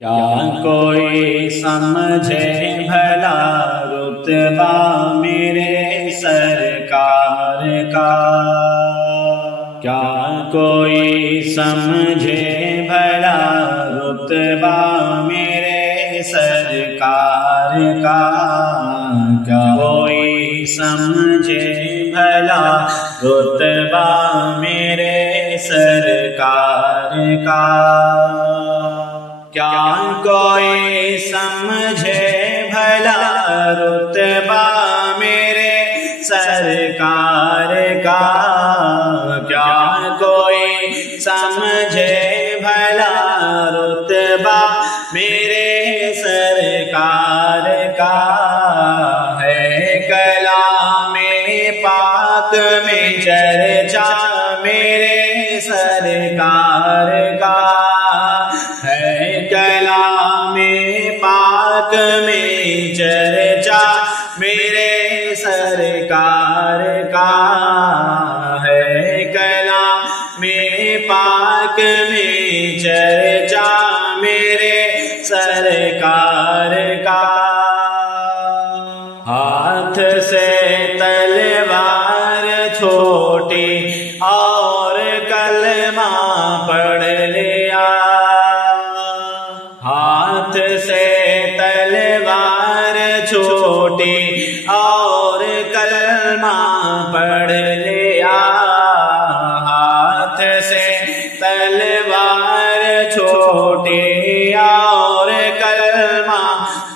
کیا کوئی سمجھے بھلا رتبہ میرے سرکار کا؟ کیا کوئی سمجھے بھلا رتبہ میرے سرکار کا؟ کیا کوئی سمجھے بھلا رتبہ میرے سرکار کا؟ کیا کوئی سمجھے بھلا رتبہ میرے سرکار کا؟ کیا کوئی سمجھے بھلا رتبہ میرے سرکار کا؟ ہے کلام پاک میں چرچا میرے سرکار کا، ہے کلام پاک میں چرچا میرے سرکار کا، ہے کلام پاک میں چرچا میرے سرکار کا۔ ہاتھ سے تلوار چھوٹی اور کلمہ پڑھ لیا، ہاتھ سے تلوار چھوٹی اور کلمہ پڑھ لیا، ہاتھ سے تلوار چھوٹی اور کلمہ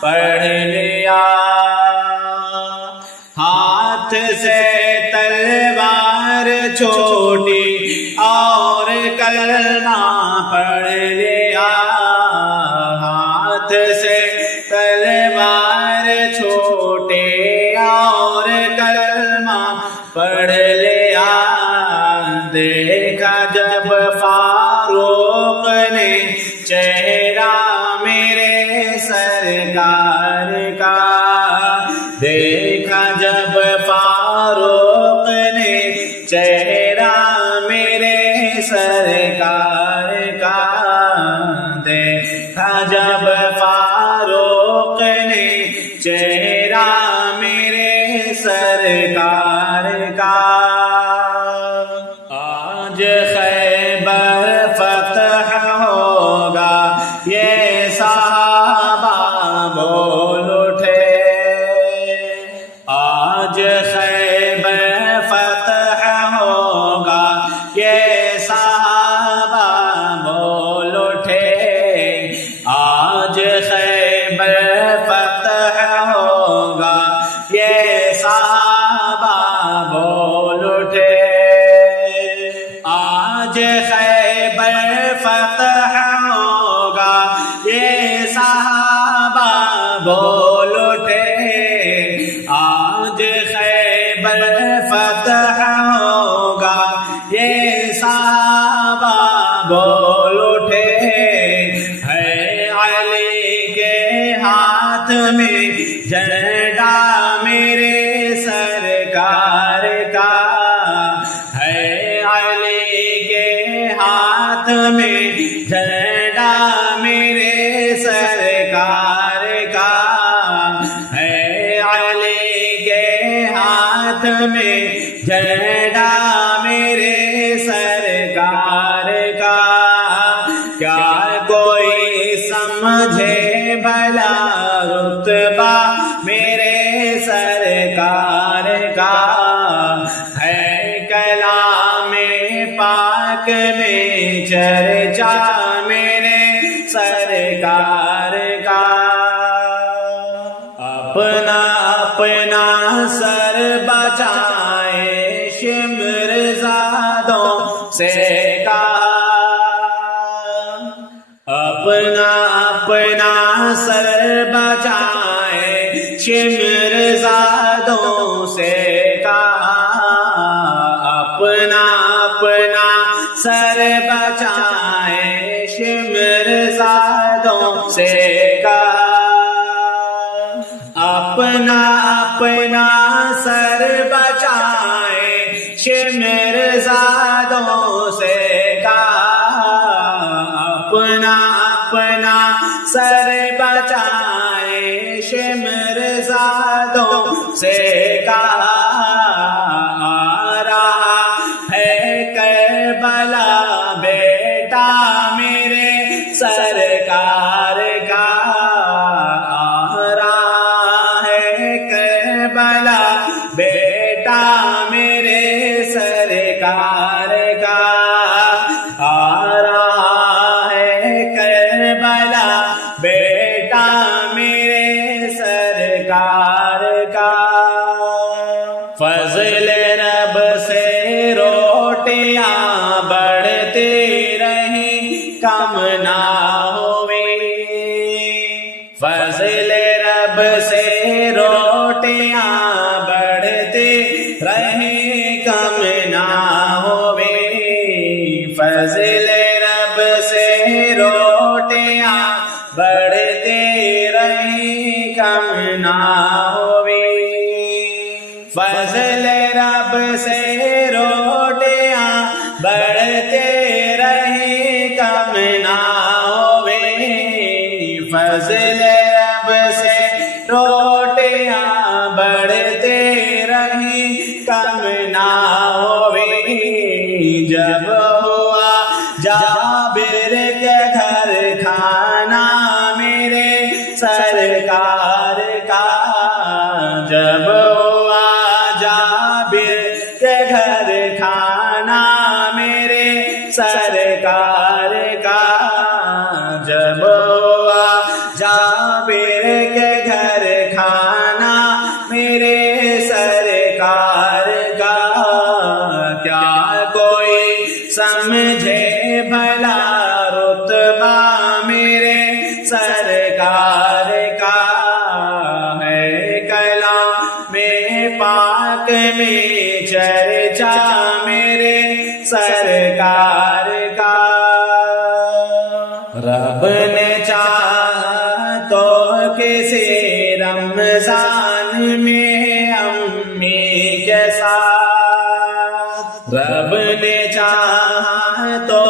پڑھ لیا، ہاتھ سے تلوار چھوٹی اور کلمہ پڑھ لیا، ہاتھ سے تلوار چھوٹی اور کلمہ پڑھ لیا۔ دیکھا جب فاروق نے چہرہ میرے سرکار کا، دیکھا جب فاروق نے چہرہ میرے سرکار کا، دیکھا جب فاروق نے چہرہ میرے سرکار کا۔ آج خیبر فتح ہوگا یہ صحابہ بول اٹھے، آج خیبر فتح ہوگا یہ صحابہ بول اٹھے، آج خیبر فتح ہوگا یہ صحابہ بول اٹھے، آج خیبر فتح ہوگا یہ صحابہ بول اٹھے، آج خیبر فتح ہوگا یہ صحابہ بول اٹھے، ہے علی کے ہاتھ میں جھنڈا میرے سرکار کا، ہے علی کے ہاتھ میں جھنڈا میرے سرکار کا، ہے علی کے ہاتھ میں جھنڈا میرے سرکار کا۔ کیا کوئی سمجھے بھلا رتبہ میرے سرکار کا، ہے کلام پاک میں چرچا میرے سرکار کا۔ اپنا اپنا سر بچائے شمر زادوں سے کہا، اپنا اپنا سر بچائے شمر زادوں سے کہا، اپنا اپنا سر بچائے شمر زادوں سے کہا، اپنا اپنا سر بچائے شمر زادوں سے کہا، اپنا اپنا سر بچائے شمر زادوں سے کہا آ رہا ہے کربلا بیٹا میرے سرکار کا آ رہا ہے کربلا بیٹا میرے سرکار کا آ رہا ہے کربلا بیٹا میرے سرکار کا فضل رب سے روٹیاں بڑھتی رہیں کم نہ ہوئی فضل رب سے روٹیاں بڑھتی رہیں کم نہ ہوئی فضل رب سے روٹیاں بڑھتی رہیں کم نہ ہوئی فضل رب سے روٹیاں بڑھتے رہیں کم نہ ہوئی فضل رب سے روٹیاں بڑھتے رہیں کم نہ ہوئی جب ہوا جابر کے گھر کھانا میرے سرکار کا جب ہوا جابر کے گھر کھانا میرے سرکار کا جب ہوا جابر کے گھر کھانا میرے سرکار کا کیا کوئی سمجھے بھلا رتبہ میرے سرکار کا ہے کلام پاک میں چرچا میرے سرکار کا رب نے چاہا تو کسی رمضان میں امی کے ساتھ رب نے چاہا تو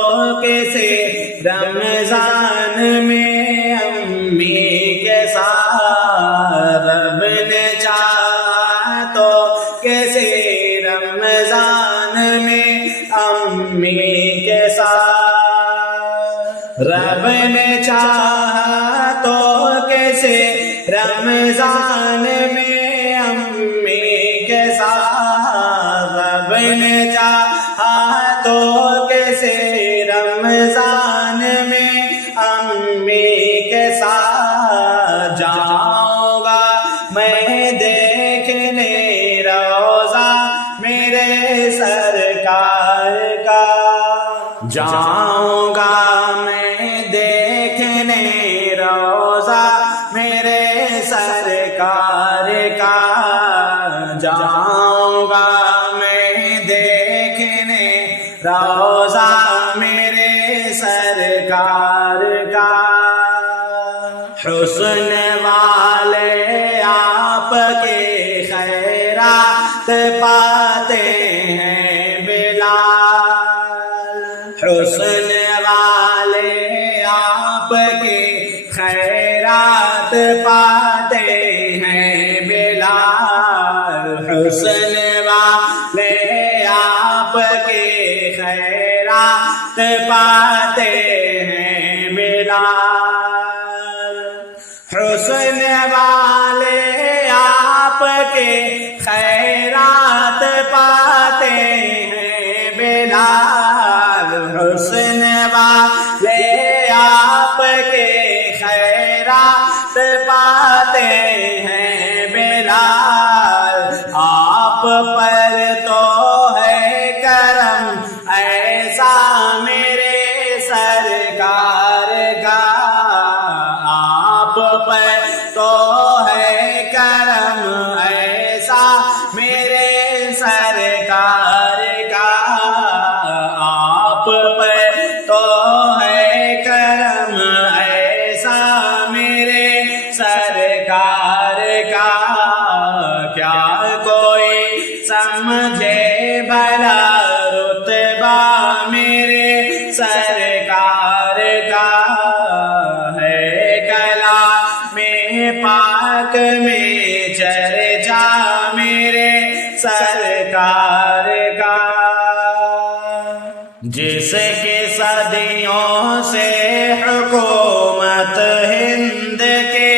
کسی رمضان میں امی کے ساتھ رب نے چاہا تو کسی رمضان میں امی کے ساتھ رب نے چاہا تو کسی رمضان میں امی کے ساتھ رب نے چاہا تو کسی رمضان میں امی کے ساتھ جاؤں گا میں دیکھنے روضہ میرے سرکار کا جاؤں گا میں دیکھنے روضہ میرے سرکار کا جاؤں گا میں دیکھنے روضہ میرے سرکار کا حسن والے آپ کے خیرات پاتے ہیں بلال حسن والے آپ کے خیرات پاتے ہیں بلال حسن والے آپ کے خیرات پاتے ہیں بلال حسن والے آپ کے خیرات پاتے ہیں بلال حسن والے آپ کے خیرات پاتے ہیں بلال آپ پر تو ہے کرم ایسا میرے سرکار کا آپ پر تو ہے کرم ایسا میرے سرکار کا آپ پر تو ہے کرم ایسا میرے سرکار کا کیا کوئی سمجھے بھلا رتبہ میرے سرکار کا ہے پاک میں چرچا میرے سرکار کا، جس کی صدیوں سے حکومت ہند کے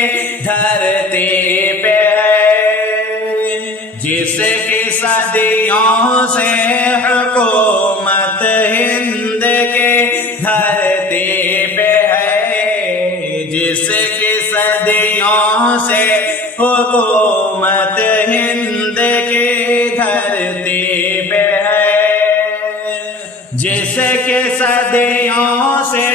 دھرتی پہ ہے، جس کی صدیوں سے حکومت ہند کے دھرتی پہ ہے، جس کی صدیوں سے حکومت ہند کی دھرتی پہ ہے، جس کی صدیوں سے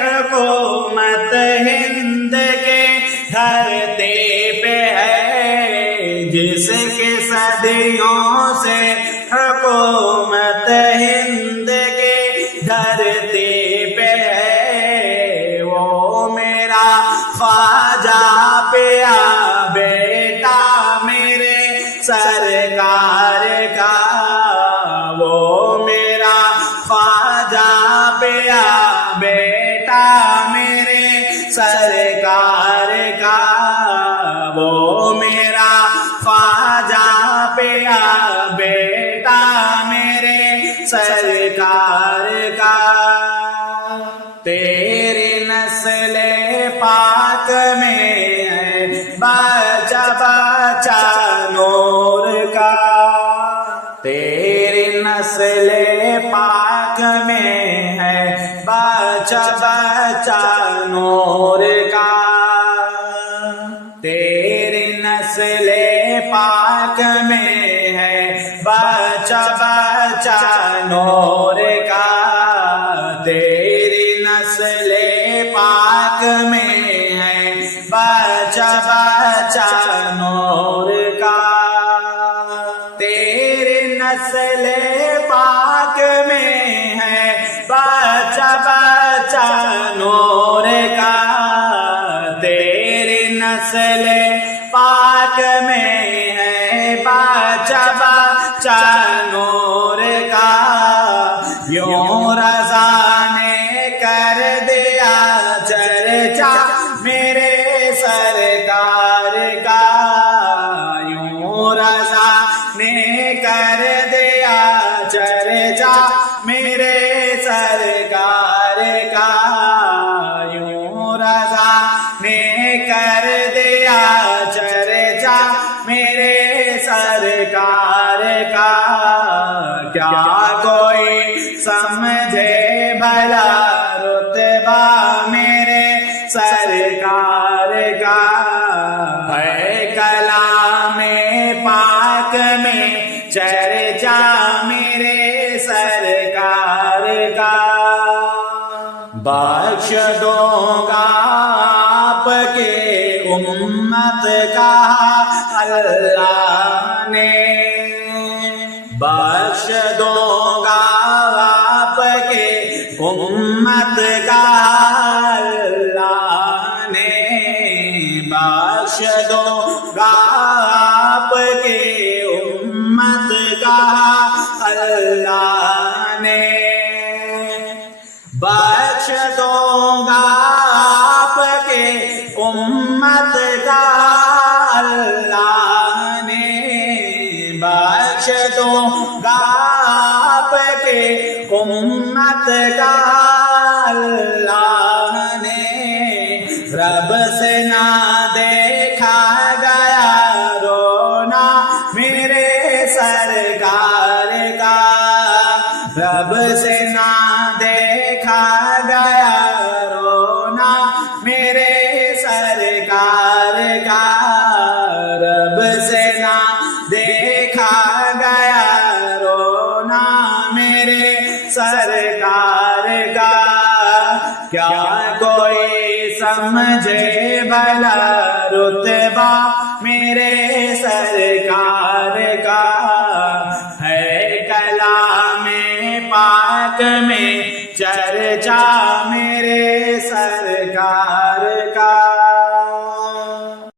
حکومت ہند کی دھرتی پہ ہے، جس کی صدیوں سے حکومت ہند کی دھرتی پہ ہے، وہ میرا خواجہ پیا بیٹا میرے سرکار کا، وہ میرا خواجہ پیا بیٹا میرے سرکار کا، وہ میرا خواجہ پیا بیٹا میرے سرکار کا، تیری نسل پاک میں ہے بچہ بچہ نور کا، تیری نسل پاک میں ہے بچہ بچہ نور کا، تیری نسل پاک میں ہے بچہ بچہ نور کا، تیری نسل پاک میں ہے بچہ بچہ نور کا، تیری نسل پاک میں ہے بچہ بچہ نور کا، تیری نسل پاک میں ہے بچہ بچہ نور کا، یوں رضا نے کر دیا چرچا میرے سرکار کا، یوں رضا نے کر دیا چرچا میرے سرکار کا، یوں رضا نے کر دیا چرچا میرے سرکار کا، کیا کوئی سمجھے بھلا رتبہ میرے سرکار کا، ہے کلام پاک میں چرچا میرے سرکار کا، بخش دوں گا آپ کے امت کا اللہ نے، بخش دوں گا آپ کے امت کا اللہ نے، بخش دوں گا آپ کے امت کا اللہ نے، بخش دوں گا آپ کے امت کا اللہ نے، بخش دوں گا آپ کے امت کا اللہ نے، رب سے نہ دیکھا گیا رونا میرے سرکار کا، رب سے نہ دیکھا گیا رونا میرے سرکار کا، رب سے نہ دیکھا گیا رونا میرے سرکار کا، کیا کوئی سمجھے بھلا رتبہ میرے سرکار کا، ہے کلام پاک میں چرچا